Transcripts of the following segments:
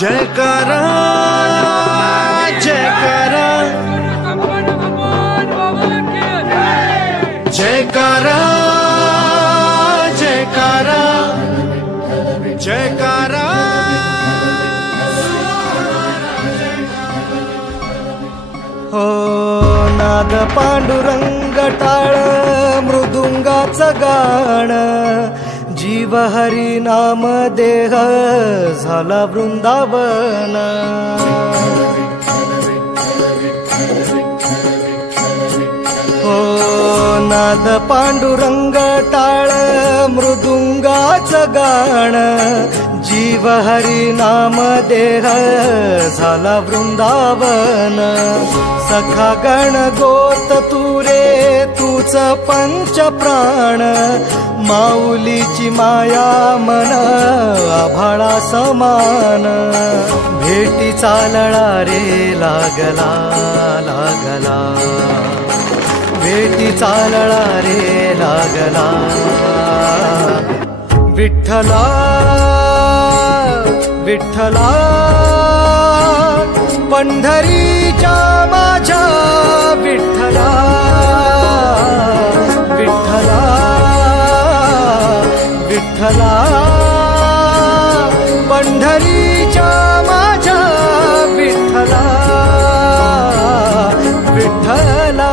जयकारा जयकारा जयकारा जयकारा जयकारा। हो नाद पांडुरंग टाळ मृदुंगाचं गाणं, जीव हरी नाम देह झाला वृंदावन। हो नाद पांडुरंग टाळ मृदुंगाचं गाणं, जीव हरी नाम देह झाला वृंदावन। सखा गण गोत तुरे तूच पंच प्राण, माऊलीची माया मन आभाळा समान। भेटी चालळा रे लागला लागला, भेटी चालळा रे लागला। विठ्ठला विठ्ठला पंढरीच्या माझ्या विठ्ठला, विठ्ठला विठ्ठला पंढरीच्या माझ्या विठ्ठला, विठ्ठला।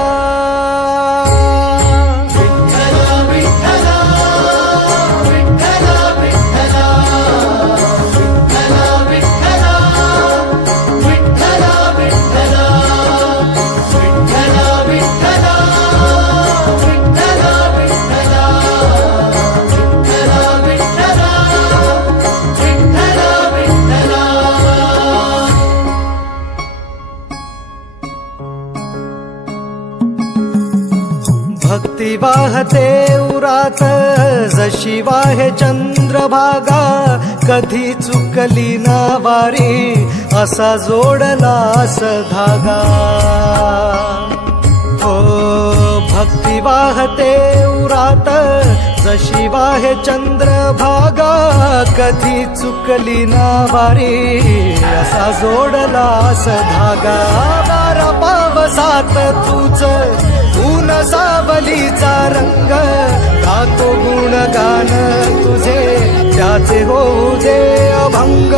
भक्ती वाहते उरात जशी वाहे चंद्रभागा, कधी चुकली ना वारी असा जोडलास धागा। हो भक्ती वाहते उरात जशी वाहे चंद्रभागा, कधी चुकली ना वारी असा जोडलास धागा। वारा पावसात तूच ऊन सावलीचा रंग, गातो गुणगान तुझे त्याचे होऊ दे अभंग।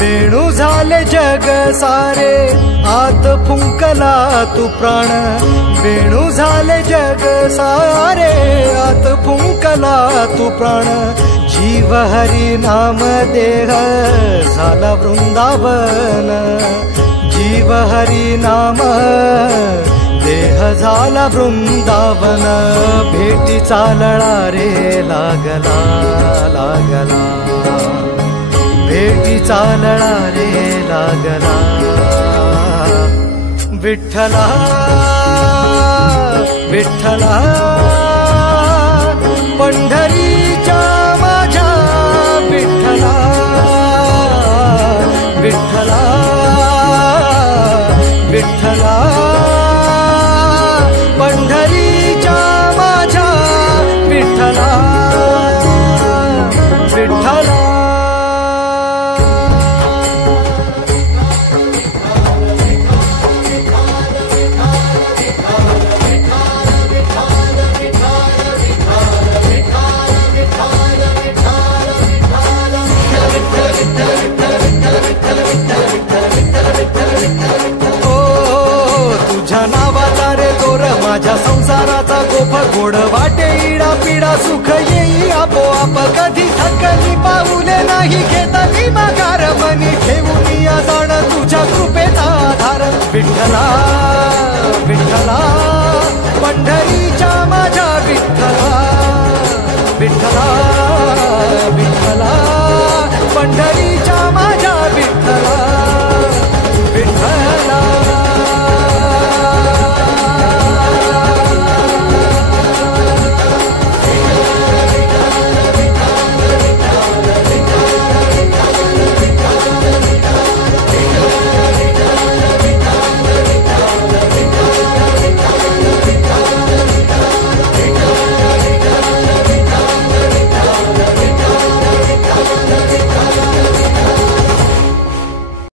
वेणू झाले जग सारे आत फुंकला तू प्राण, वेणू झाले जग सारे आत फुंकला तू प्राण। जीव हरी नाम देह झाला वृंदावन, जीव हरी नाम देह झाला वृंदावन। भेटी चालळा रे लागला लागला, भेटी चालळा रे लागला। विठ्ठला विठ्ठला पंढरीच्या माझ्या विठ्ठला, विठ्ठला विठ्ठला पंढरीच्या माझ्या विठ्ठला, विठ्ठला। माझ्या संसाराचा गोफ गोड वाटे इडा पिडा, सुख येई आपोआप कधी थकली पाऊले नाही घेतली माघार मनी।